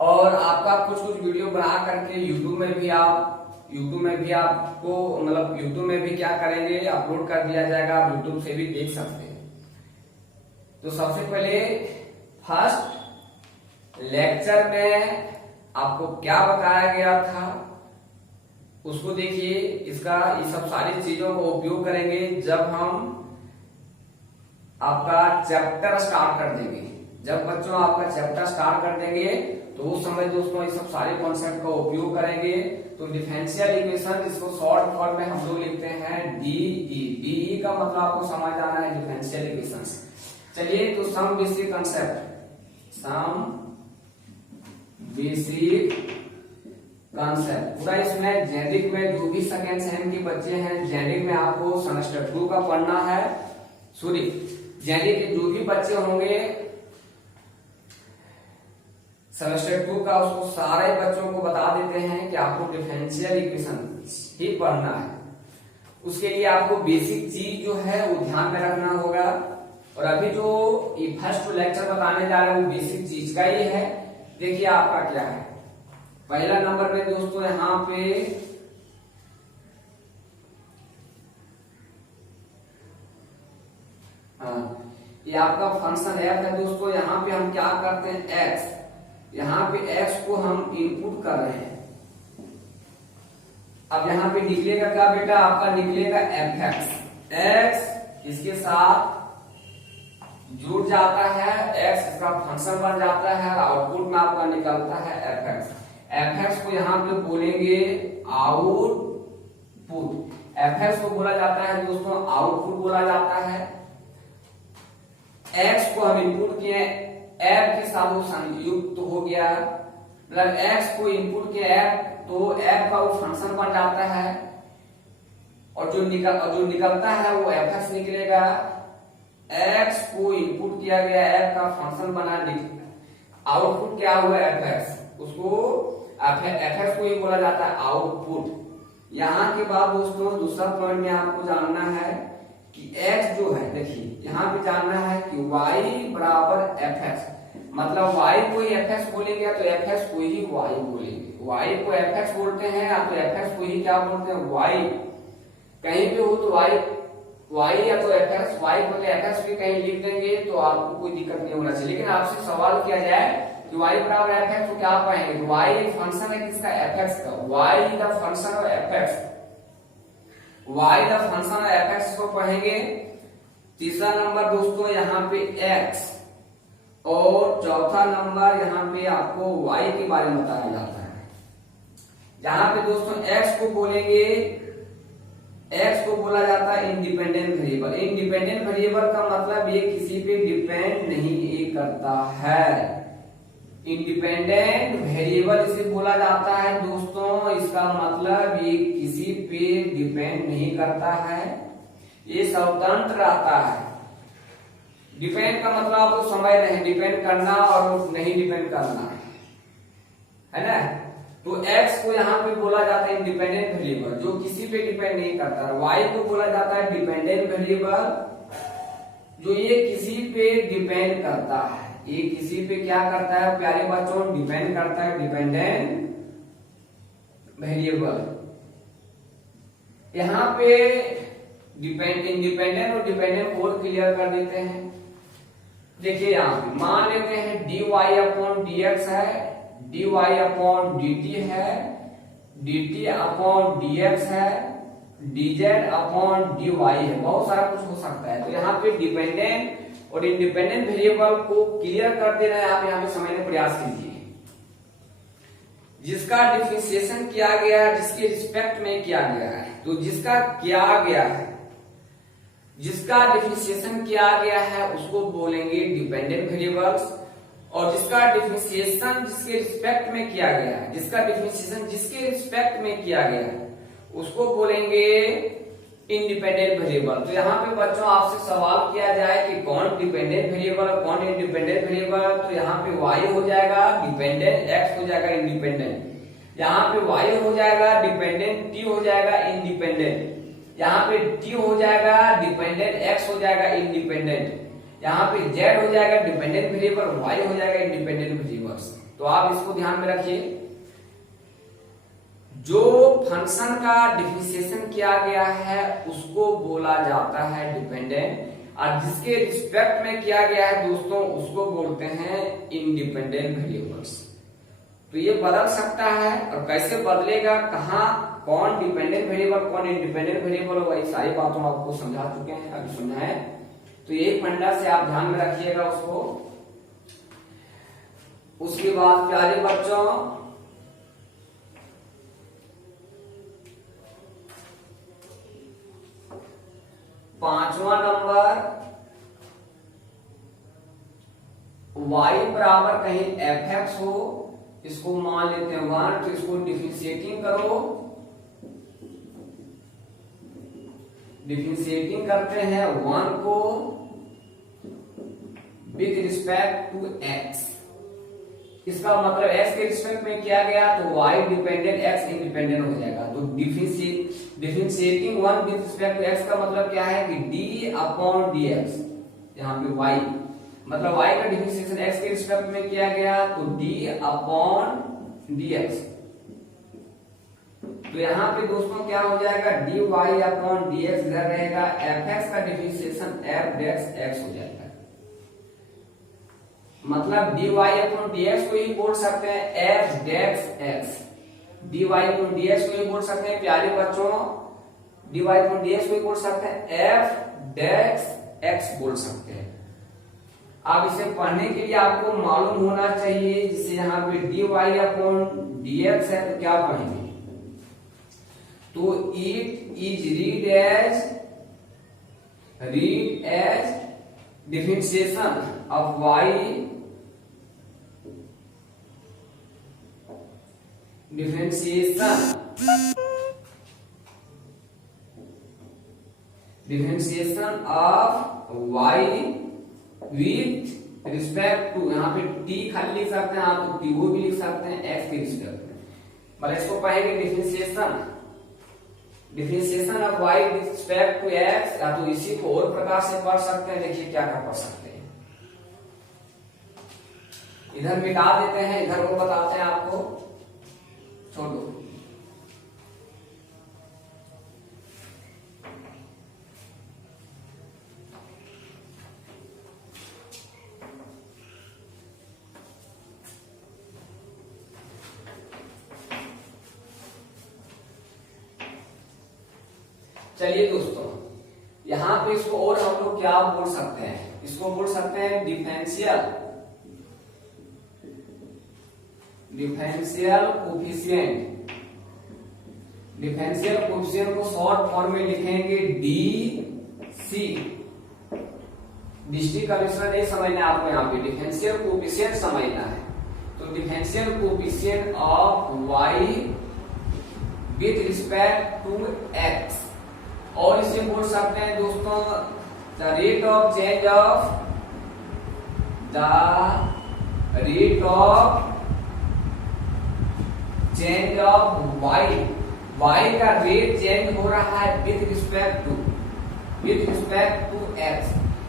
और आपका कुछ कुछ वीडियो बना करके यूट्यूब में भी आपको मतलब यूट्यूब में भी क्या करेंगे, अपलोड कर दिया जाएगा, आप यूट्यूब से भी देख सकते हैं। तो सबसे पहले फर्स्ट लेक्चर में आपको क्या बताया गया था उसको देखिए। इसका ये सब सारी चीजों का उपयोग करेंगे जब हम आपका चैप्टर स्टार्ट कर देंगे। जब बच्चों आपका चैप्टर स्टार्ट कर देंगे तो उस समय दोस्तों ये सब सारे कॉन्सेप्ट का उपयोग करेंगे। तो डिफरेंशियल इक्वेशन, जिसको शॉर्ट फॉर्म में हम लोग लिखते हैं डीई। डीई का मतलब आपको समझ आना है डिफरेंशियल इक्वेशंस। चलिए तो some basic concept, some basic concept पूरा इसमें जेडिक में जो भी सेकेंड सेम के बच्चे हैं, जेडिक में आपको सेमेस्टर 2 का पढ़ना है। सॉरी, जेडिक के जो भी बच्चे होंगे सेमेस्टर 2 का, उसको सारे बच्चों को बता देते हैं कि आपको डिफरेंशियल इक्वेशन ही पढ़ना है। उसके लिए आपको बेसिक चीज जो है वो ध्यान में रखना होगा। और अभी जो ये फर्स्ट लेक्चर बताने जा रहे हैं वो बेसिक चीज का ही है। देखिए आपका क्या है। पहला नंबर पे दोस्तों यहाँ पे ये आपका फंक्शन एफ है दोस्तों। यहाँ पे हम क्या करते हैं, एक्स, यहाँ पे एक्स को हम इनपुट कर रहे हैं। अब यहाँ पे निकलेगा क्या बेटा, आपका निकलेगा एफ एक्स। एक्स इसके साथ जुड़ जाता है, एक्स इसका फंक्शन बन जाता है, आउटपुट में आपका निकलता है एफ एक्स। एफ एक्स को यहाँ पे बोलेंगे आउटपुट। एफ एक्स को बोला जाता है दोस्तों आउटपुट बोला जाता है। एक्स को हम इनपुट किए, एफ के साथ वो संयुक्त हो गया, मतलब एक्स को इनपुट किया एफ, तो एफ का वो फंक्शन बन जाता है। और जो निकलता है वो एफ एक्स निकलेगा। एक्स को इनपुट किया गया, एफ का फंक्शन बना, आउटपुट क्या हुआ एफ एक्स, उसको एफ एक्स को ही बोला जाता है आउटपुट। यहाँ के बाद दोस्तों दूसरा पॉइंट में आपको जानना है कि x जो है, देखिए यहाँ पे जानना है कि y बराबर एफ एक्स, मतलब y को ही एफ एक्स बोलेंगे तो एफ एक्स को ही y बोलेंगे। y को एफ एक्स बोलते हैं या तो एफ एक्स को ही क्या बोलते हैं y। कहीं पे हो तो y या तो एफ एक्स, y को तो एफ एक्स भी कहीं लिख देंगे तो आपको कोई दिक्कत नहीं होना चाहिए। लेकिन आपसे सवाल किया जाए कि y बराबर एफ एक्स तो क्या पाएंगे, y फंक्शन है किसका, एफ एक्स का। y the function of F x, y the function of F x को पढ़ेंगे। तीसरा नंबर दोस्तों यहाँ पे x, और चौथा नंबर यहाँ पे आपको y के बारे में बताया जाता है। जहां पे दोस्तों x को बोलेंगे, x को बोला जाता है इंडिपेंडेंट वेरिएबल। इंडिपेंडेंट वेरिएबल का मतलब ये किसी पे डिपेंड नहीं करता है। इंडिपेंडेंट वेरिएबल इसे बोला जाता है दोस्तों, इसका मतलब ये किसी पे डिपेंड नहीं करता है, ये स्वतंत्र रहता है। डिपेंड का मतलब आपको समझ रहे हैं, डिपेंड करना और नहीं डिपेंड करना, है ना। तो x को यहाँ पे बोला जाता है इंडिपेंडेंट वेरिएबल, जो किसी पे डिपेंड नहीं करता। y को बोला जाता है डिपेंडेंट वेरिएबल, जो ये किसी पे डिपेंड करता है। ये किसी पे क्या करता है प्यारे बच्चों, डिपेंड करता है, डिपेंडेंट वेरिएबल। यहाँ पे इंडिपेंडेंट और डिपेंडेंट और क्लियर कर देते हैं। देखिए यहाँ पे मान लेते हैं dy अपॉन dx है, dy अपॉन dt है, dt अपॉन dx है, dz अपॉन dy है, बहुत सारा कुछ हो सकता है। तो यहाँ पे डिपेंडेंट और इंडिपेंडेंट वेरिएबल को क्लियर कर दे रहे हैं आप, यहाँ पे समझने का प्रयास कीजिए। जिसका डिफरेंशिएशन किया गया है, जिसके रिस्पेक्ट में किया गया है, तो जिसका किया गया है, जिसका डिफरेंशिएशन किया गया है उसको बोलेंगे डिपेंडेंट वेरिएबल्स। और जिसका डिफरेंशिएशन जिसके रिस्पेक्ट में किया गया है, जिसका डिफरेंशिएशन जिसके रिस्पेक्ट में किया गया है उसको बोलेंगे इंडिपेंडेंट वेरिएबल। तो यहाँ पे बच्चों आपसे सवाल किया जाए कि कौन डिपेंडेंट वेरिएबल और कौन इंडिपेंडेंट वेरिएबल, तो यहाँ पे y हो जाएगा डिपेंडेंट, x हो जाएगा इंडिपेंडेंट। यहाँ पे y हो जाएगा डिपेंडेंट, t हो जाएगा इंडिपेंडेंट। यहाँ पे t हो जाएगा डिपेंडेंट, x हो जाएगा इंडिपेंडेंट। यहाँ पे z हो जाएगा डिपेंडेंट वेरिएबल, y हो जाएगा इंडिपेंडेंट वेरिएबल्स। तो आप इसको ध्यान में रखिए। जो फंक्शन का डिफरेंशिएशन किया गया है उसको बोला जाता है डिपेंडेंट, और जिसके रिस्पेक्ट में किया गया है दोस्तों उसको बोलते हैं इंडिपेंडेंट वेरिएबल्स। तो ये बदल सकता है, और कैसे बदलेगा, कहाँ कौन डिपेंडेंट वेरिएबल कौन इंडिपेंडेंट वेरिएबल होगा, ये सारी बातों आपको समझा चुके हैं, अभी समझाएं। तो यही फंडा से आप ध्यान में रखिएगा उसको। उसके बाद प्यारे बच्चों, पांचवा नंबर, y बराबर कहीं fx हो, इसको मान लेते हैं 1, तो इसको डिफरेंशिएटिंग करो। डिफरेंशिएटिंग करते हैं 1 को विद रिस्पेक्ट टू x। इसका मतलब x के रिस्पेक्ट में किया गया तो y डिपेंडेंट x इंडिपेंडेंट हो जाएगा। तो differentiating 1 with respect to x का मतलब क्या है कि d अपॉन dx, यहाँ पे y मतलब y का डिफरेंशिएशन x के रिस्पेक्ट में किया गया तो d अपॉन dx। तो यहाँ पे दोस्तों क्या हो जाएगा, dy अपॉन dx इधर रहेगा, fx का डिफरेंशिएशन f डेक्स x हो जाएगा। मतलब dy अपॉन dx को ही बोल सकते हैं f डेक्स x, dy अपॉन dx को ही बोल सकते हैं प्यारे बच्चों, dy अपॉन dx को ही बोल सकते हैं f डेक्स x बोल सकते हैं। अब इसे पढ़ने के लिए आपको मालूम होना चाहिए, जिसे यहाँ पे dy अपॉन dx है तो क्या पढ़ेंगे, तो it is read as differentiation of y differentiation of y with respect to, यहाँ पे t खाली लिख सकते हैं आप, तो t वो भी लिख सकते हैं x के रिस्पेक्ट में। मतलब इसको पढ़ेंगे differentiation of y with respect to x, या तो इसी को और प्रकार से पढ़ सकते हैं। देखिए क्या क्या पढ़ सकते हैं, इधर मिटा देते हैं, इधर वो बताते हैं आपको, छोड़ दो। चलिए दोस्तों, यहां पे इसको और हम लोग क्या बोल सकते हैं, इसको बोल सकते हैं डिफरेंशियल कोफिशिएंट। डिफरेंशियल कोफिशिएंट को शॉर्ट फॉर्म में लिखेंगे डीसी। डिस्ट्रिक्ट का मिश्रण नहीं समझना है आपको, यहाँ पे डिफरेंशियल कोफिशिएंट समझना है। तो differential coefficient of y with respect to x, और इसे बोल सकते हैं दोस्तों the rate of change of y का रेट चेंज हो रहा है विद रिस्पेक्ट टू x।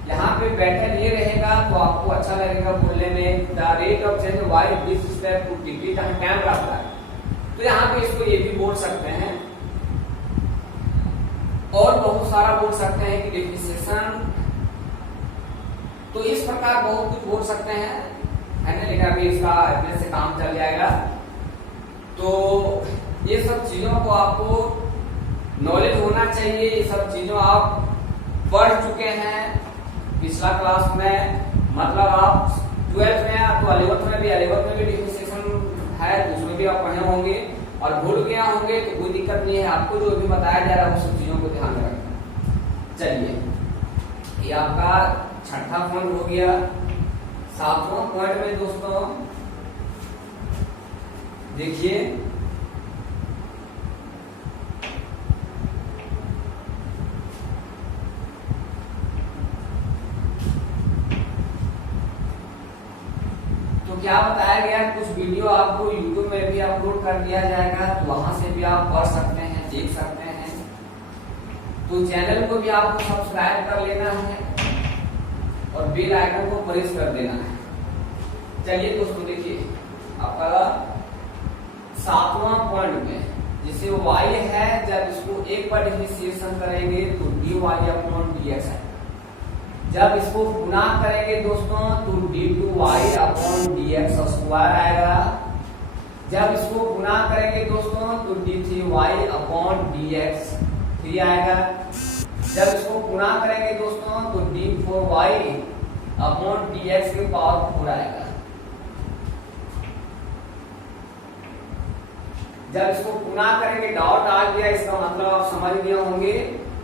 यहाँ पे पैटर्न ये रहेगा तो आपको अच्छा लगेगा बोलने में, the rate of change y with respect to t का टाइम रहता है, तो यहाँ पे इसको ये भी बोल सकते हैं। और बहुत सारा बोल सकते हैं कि डिफरेंशिएशन, तो इस प्रकार बहुत कुछ बोल सकते हैं, है ना, लेकिन अभी इसका अपने से काम चल जाएगा। तो ये सब चीजों को आपको नॉलेज होना चाहिए, ये सब चीजों आप पढ़ चुके हैं पिछला क्लास में, मतलब आप 12th में तो 11th में भी डिफरेंशिएशन है तो उसमें भी आप पढ़े होंगे, और भूल गया होंगे तो कोई दिक्कत नहीं है, आपको जो भी बताया जा रहा है वो सब चीजों को ध्यान में रखना। चलिए, ये आपका छठा पॉइंट हो गया। सातवां पॉइंट में दोस्तों देखिए, तो क्या बताया गया, कुछ वीडियो आपको YouTube में भी अपलोड कर दिया जाएगा, तो वहां से भी आप पढ़ सकते हैं, देख सकते हैं। तो चैनल को भी आपको सब्सक्राइब कर लेना है और बेल आइकन को प्रेस कर देना है। चलिए दोस्तों देखिए, आपका 7वां पॉइंट में, जैसे y है, जब इसको एक बार डिफरेंशिएशन करेंगे तो dy/dx है। जब इसको गुना करेंगे दोस्तों तो d2y/dx² आएगा। जब इसको गुना करेंगे दोस्तों तो d3y/dx 3 आएगा। जब इसको गुना करेंगे दोस्तों तो d4y/dx के पावर 4 आएगा। जब इसको गुना करेंगे, डॉट आ गया, इसका मतलब आप समझ गए होंगे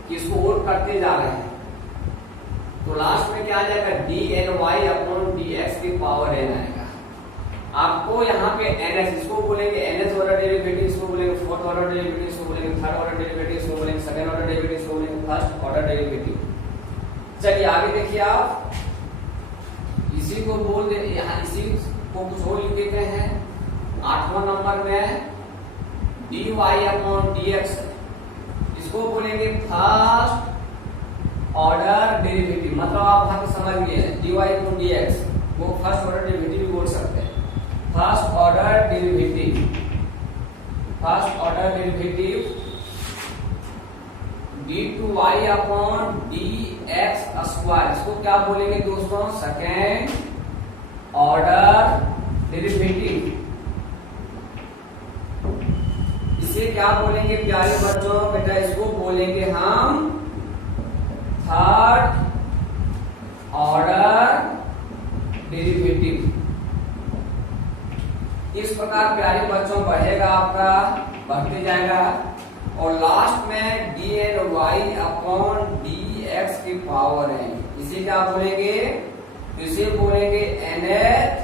कि इसको और करते जा रहे हैं, तो लास्ट में क्या आ जाएगा, dny/dx की पावर n आएगा। आपको यहाँ पे ns, इसको बोलेंगे nth ऑर्डर डेरिवेटिव, इसको बोलेंगे फोर्थ ऑर्डर डेरिवेटिव, इसको बोलेंगे थर्ड ऑर्डर डेरिवेटिव, इसको बोलेंगे सेकंड ऑर्डर डेरिवेटिव, इसको बोलेंगे फर्स्ट ऑर्डर डेरिवेटिव। चलिए आगे देखिए आप, इसी को बोल दे, यहाँ इसी को कुछ और लिख देते हैं। 8वां नंबर में dy/dx, इसको बोलेंगे फर्स्ट ऑर्डर डेरिवेटिव, मतलब आप वहां पे समझ गए dy/dx वो फर्स्ट ऑर्डर डेरिवेटिव भी बोल सकते हैं। फर्स्ट ऑर्डर डेरिवेटिव d2y/dx², इसको क्या बोलेंगे दोस्तों, सेकेंड ऑर्डर डेरिवेटिव। इसे क्या बोलेंगे प्यारे बच्चों, बेटा इसको बोलेंगे हम थर्ड ऑर्डर डेरिवेटिव। इस प्रकार प्यारे बच्चों बढ़ेगा, आपका बढ़ते जाएगा, और लास्ट में dny/dx की पावर है, इसे क्या बोलेंगे, इसे बोलेंगे nth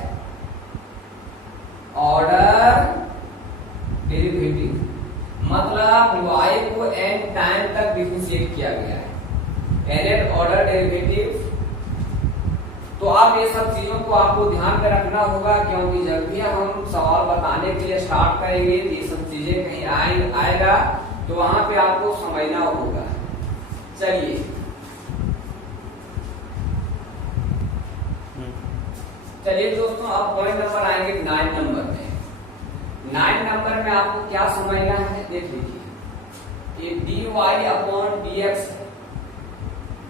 ऑर्डर डेरिवेटिव। मतलब y को n टाइम तक डिफरेंशिएट किया गया है, nth ऑर्डर डेरिवेटिव। तो आप ये सब चीजों को आपको ध्यान में रखना होगा, क्योंकि जब भी हम सवाल बताने के लिए स्टार्ट करेंगे तो ये सब चीजें कहीं आएगा, तो वहां पे आपको समझना होगा। चलिए दोस्तों, अब पॉइंट नंबर आएंगे 9 नंबर में। 9 नंबर में आपको क्या समझना है, देख लीजिए, ये dy/dx,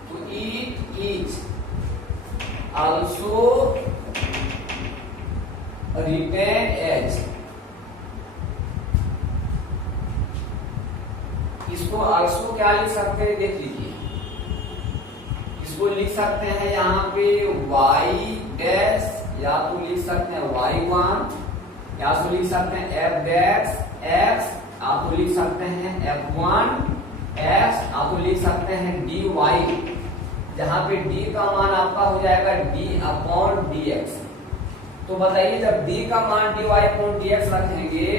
तो it is also written as, इसको also क्या लिख सकते हैं, देख लीजिए, इसको लिख सकते हैं यहाँ पे y डैश, या तो लिख सकते हैं y1, या तो लिख सकते हैं f डैश x, आप तो लिख सकते हैं f1 x, आप तो लिख सकते हैं dy, जहां पे d का मान आपका हो जाएगा d/dx। तो बताइए, जब d का मान dy/dx रखेंगे,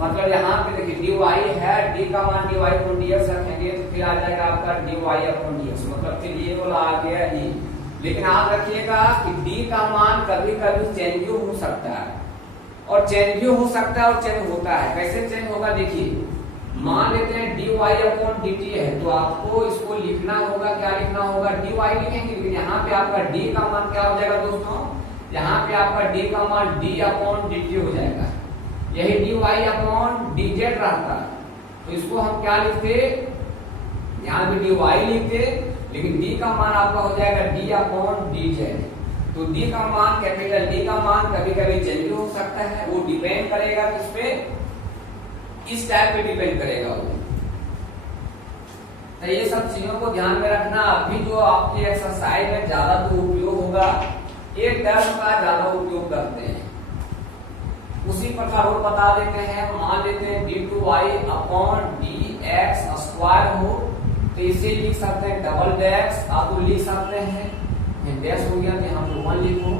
मतलब यहाँ पे देखिए dy है, d का मान dy/dx रखेंगे तो फिर आ जाएगा आपका dy/dx, मतलब फिर ये वाला आ गया ही। लेकिन आप रखिएगा कि d का मान कभी कभी चेंज हो सकता है, और चेंज भी हो सकता है और चेंज होता है। कैसे चेंज होगा, देखिए, मान लेते हैं dy/dt है, तो आपको इसको लिखना होगा, क्या लिखना होगा, dy लिखेंगे, लेकिन यहाँ पे आपका d का मान क्या हो जाएगा दोस्तों, यहाँ पे आपका d का मान d/dt हो जाएगा। यही dy/dz रहता, तो इसको हम क्या लिखते, यहाँ पे dy लिखते, लेकिन d का मान आपका हो जाएगा d/dz। तो d का मान, कैपिटल D का मान कभी कभी चेंज हो सकता है, वो डिपेंड करेगा किस पे, इस टाइप पे डिपेंड करेगा वो। तो ये सब चीजों को ध्यान में रखना। अभी जो आपकी एक्सरसाइज में ज्यादा तो उपयोग होगा, एक टर्म का ज्यादा उपयोग करते हैं, उसी प्रकार और बता देते हैं। मान लेते हैं d2y/dx² हो, तो इसे लिख सकते हैं डबल डैश, आप तो लिख सकते हैं डैश हो गया, यहाँ पे 1 लिखो,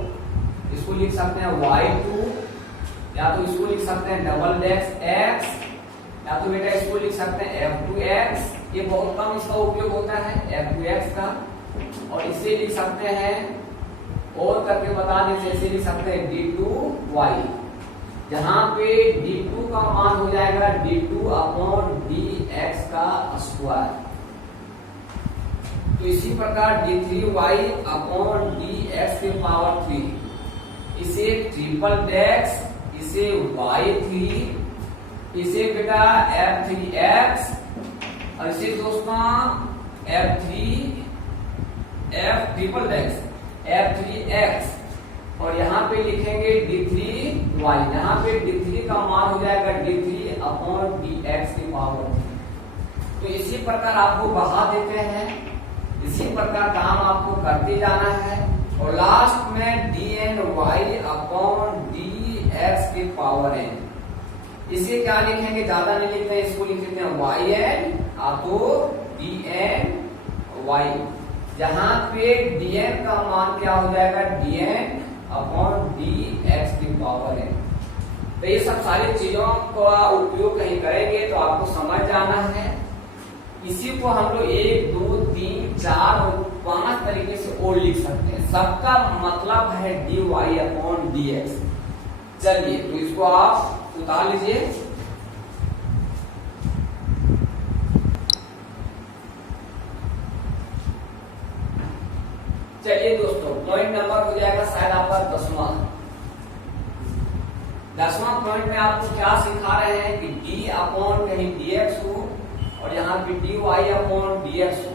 इसको लिख सकते हैं y2, या तो इसको लिख सकते हैं डबल डैश x, या तो बेटा इसको लिख सकते हैं f2x, ये बहुत कम इसका उपयोग होता है f2x का, और इसे लिख सकते हैं और करके बता दें, इसे लिख सकते हैं d2y, जहां पे d2 का मान हो जाएगा d2/dx²। तो इसी प्रकार d3y/dx के पावर 3, इसे ट्रिपल डेक्स, इसे y3, इसे बेटा f3x, और इसे दोस्तों f ट्रिपल डेक्स f3x, और यहाँ पे लिखेंगे d3y। यहाँ पे d3 का मान हो जाएगा d3/dx की पावर। तो इसी प्रकार आपको बढ़ा देते हैं, इसी प्रकार काम आपको करते जाना है, और लास्ट में dny/dx की पावर n। इसे क्या लिखेंगे, ज्यादा नहीं लिखते हैं, इसको लिख देते हैं yn तो dny, जहां पे dn का मान क्या हो जाएगा dn/dx की पावर n। तो ये सब सारी चीजों का उपयोग कहीं करेंगे तो आपको समझ जाना है। इसी को हम लोग 1 2 3 4 और 5 तरीके से और लिख सकते हैं, सबका मतलब है dy/dx। चलिए तो इसको आप उतार लीजिए। चलिए दोस्तों, पॉइंट नंबर हो जाएगा शायद आपका 10वां पॉइंट में आपको क्या सिखा रहे हैं कि d/कहीं dx हो और यहाँ पे dy/dx हो,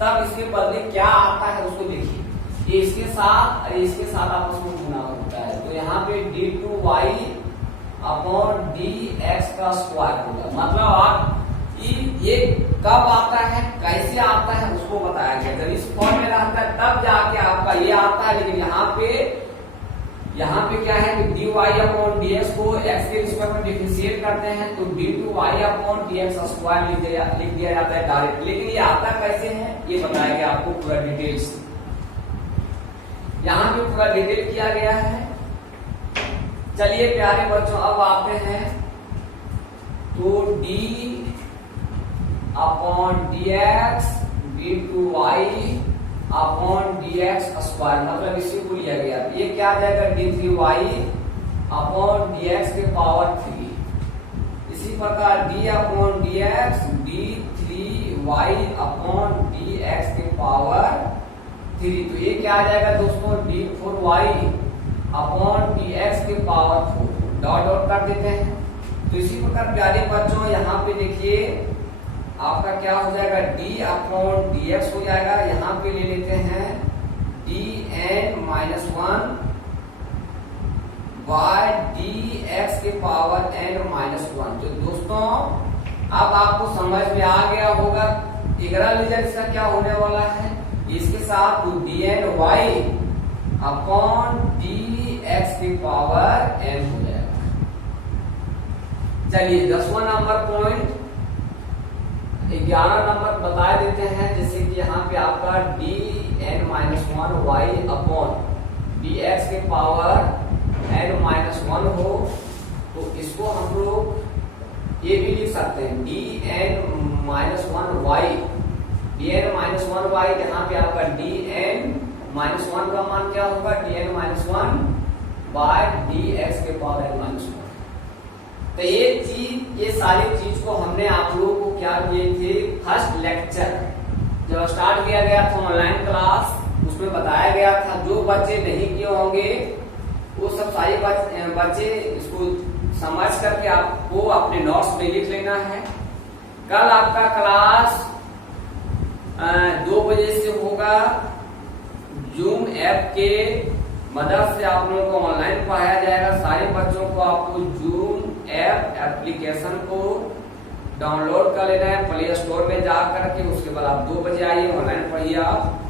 तब इसके बदले क्या आता है उसको देखिए। ये इसके साथ और इसके साथ आपस में गुना होता है, तो यहाँ पे d2y/dx का स्क्वायर होगा। मतलब आप ये कब आता है, कैसे आता है उसको बताया गया। जब इस फॉर्म में रहता है तब जाके आपका ये आता है, लेकिन यहाँ पे क्या है कि dy/dx को x के रिस्पेक्ट में डिफरेंशिएट करते हैं तो d2y/dx स्क्वायर लिख दिया जाता है डायरेक्ट। लेकिन ये आता कैसे है ये बताया गया आपको पूरा डिटेल्स, यहाँ पे पूरा डिटेल किया गया है। चलिए प्यारे बच्चों, अब आते हैं तो d/dx d2y/dx स्क्वायर, मतलब इसी को लिया गया। ये क्या आ जाएगा d3y/dx के पावर 3। इसी प्रकार d/dx d3y/dx के पावर 3। तो ये क्या आ जाएगा दोस्तों d4y/dx के पावर 4। डॉट डॉट कर देते हैं। तो इसी प्रकार प्यारे बच्चों यहाँ पे देखिए आपका क्या हो जाएगा d/dx हो जाएगा। यहाँ पे ले लेते हैं dn-1/dx के पावर n-1। तो दोस्तों अब आपको समझ में आ गया होगा अगला रिजल्ट इसका क्या होने वाला है। इसके साथ तो dny/dx की पावर n हो जाएगा। चलिए 10वां नंबर पॉइंट 11 नंबर बता देते हैं। जैसे कि यहाँ पे आपका dn-1y/dx के पावर n-1 हो, तो इसको हम लोग ये भी लिख सकते हैं dn-1y। यहाँ पे आपका dn-1 का मान क्या होगा dn-1/dx के पावर n-1। तो ये सारी चीज को हमने आप लोगों को क्या किए थे, फर्स्ट लेक्चर जब स्टार्ट किया गया था ऑनलाइन क्लास, उसमें बताया गया था। जो बच्चे नहीं किए होंगे वो सब सारे बच्चे इसको समझ करके आपको अपने नोट्स में लिख लेना है। कल आपका क्लास 2 बजे से होगा। जूम ऐप के मदद से आप लोगों को ऑनलाइन पढ़ाया जाएगा। सारे बच्चों को आपको जूम ऐप एप्लीकेशन को डाउनलोड कर लेना है प्ले स्टोर में जा करके। उसके बाद आप 2 बजे आइए, ऑनलाइन पढ़िए आप।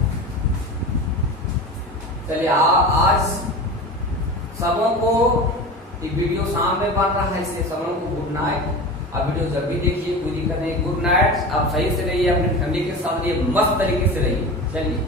चलिए आज सबों को ये वीडियो सामने बन रहा है, इसलिए सबों को गुड नाइट। आप वीडियो जब भी देखिए, कोई दिक्कत नहीं, गुड नाइट। आप सही से रहिए, अपनी फैमिली के साथ रहिए, मस्त तरीके से रहिए। चलिए।